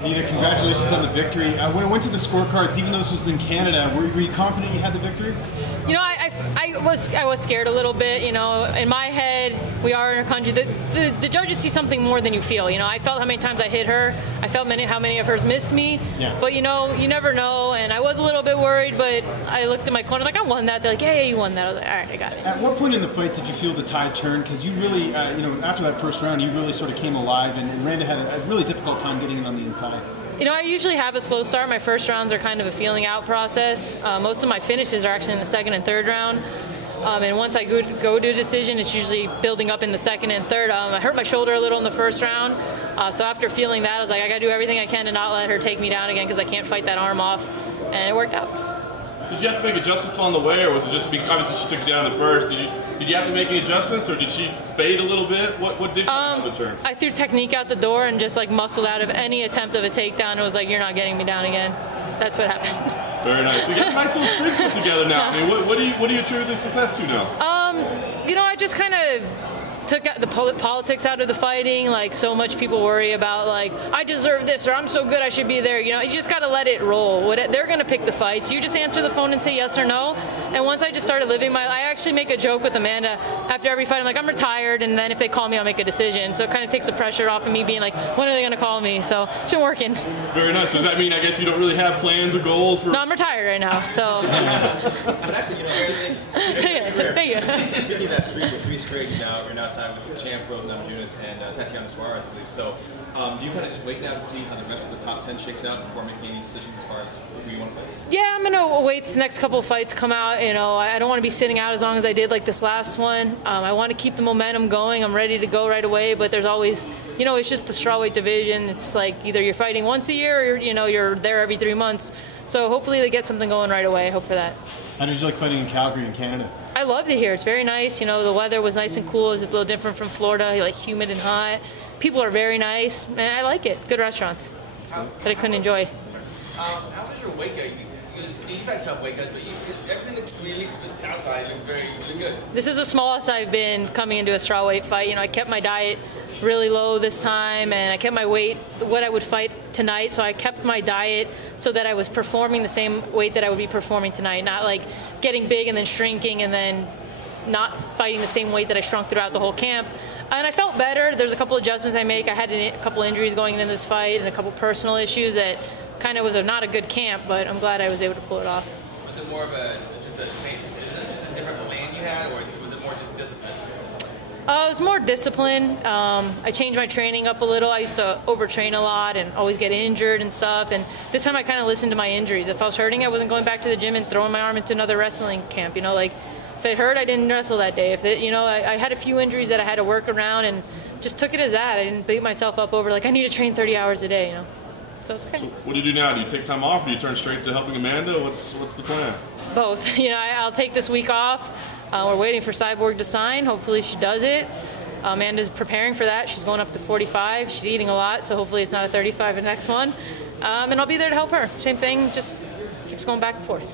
Nina, congratulations on the victory. When it went to the scorecards, even though this was in Canada, were you confident you had the victory? You know, I was scared a little bit. You know, in my head, we are in a country. The judges see something more than you feel. You know, I felt how many times I hit her. I felt how many of hers missed me. Yeah. But you know, you never know. And I was a little bit worried, but I looked at my corner like, I won that. They're like, yeah, you won that. I was like, all right, I got it. At what point in the fight did you feel the tide turn? Because you really, you know, after that first round, you really sort of came alive, and Randa had a really difficult time getting it on the inside. You know, I usually have a slow start. My first rounds are kind of a feeling out process. Most of my finishes are actually in the second and third round. And once I go to a decision, it's usually building up in the second and third. I hurt my shoulder a little in the first round. So after feeling that, I was like, I got to do everything I can to not let her take me down again because I can't fight that arm off. And it worked out. Did you have to make adjustments on the way, or was it just obviously she took you down the first? Did you have to make any adjustments, or did she fade a little bit? What did you do to turn? I threw technique out the door and just like muscled out of any attempt of a takedown. It was like, you're not getting me down again. That's what happened. Very nice. So you got a nice little streak put together now. I mean, what do you attribute the success to now? You know, I just kind of took the politics out of the fighting. Like, so much people worry about, like, I deserve this, or I'm so good I should be there. You know, you just got to let it roll. They're going to pick the fights. You just answer the phone and say yes or no. And once I just started living I actually make a joke with Amanda after every fight. I'm like, I'm retired, and then if they call me, I'll make a decision. So it kind of takes the pressure off of me being like, when are they going to call me? So it's been working. Very nice. So does that mean, I guess, you don't really have plans or goals for... No, I'm retired right now, so... But actually, you know, thank you. Speaking of that streak with 3 straight, you're now tied with the champ, Rose Namajunas, and Tatiana Suarez, I believe. So do you kind of just wait now to see how the rest of the top 10 shakes out before making any decisions as far as who you want to fight? Yeah, I'm going to wait till the next couple of fights come out. You know, I don't want to be sitting out as long as I did like this last one. I want to keep the momentum going. I'm ready to go right away, but there's always, you know, it's just the strawweight division. It's like either you're fighting once a year or, you know, you're there every 3 months. So hopefully they get something going right away. I hope for that. How did you like fighting in Calgary in Canada? I loved it here. It's very nice. You know, the weather was nice and cool. It was a little different from Florida, like humid and hot. People are very nice, and I like it. Good restaurants that I couldn't enjoy. How was your weight cut? You've had tough weight cuts, but everything that's at least outside looks really good. This is the smallest I've been coming into a strawweight fight. You know, I kept my diet really low this time, and I kept my weight what I would fight tonight. So I kept my diet so that I was performing the same weight that I would be performing tonight, not like getting big and then shrinking and then not fighting the same weight that I shrunk throughout the whole camp. And I felt better. There's a couple adjustments I make. I had a couple injuries going into this fight and a couple personal issues that kind of was not a good camp, but I'm glad I was able to pull it off. Was it more of just a different plan you had, or was it more just discipline? It was more discipline. I changed my training up a little. I used to overtrain a lot and always get injured and stuff. And this time I kind of listened to my injuries. If I was hurting, I wasn't going back to the gym and throwing my arm into another wrestling camp. You know, like if it hurt, I didn't wrestle that day. If it, you know, I had a few injuries that I had to work around and just took it as that. I didn't beat myself up over like I need to train 30 hours a day. You know, so it's okay. So what do you do now? Do you take time off, or do you turn straight to helping Amanda? What's the plan? Both. You know, I'll take this week off. We're waiting for Cyborg to sign. Hopefully she does it. Amanda's preparing for that. She's going up to 45. She's eating a lot, so hopefully it's not a 35 the next one. And I'll be there to help her. Same thing, just keeps going back and forth.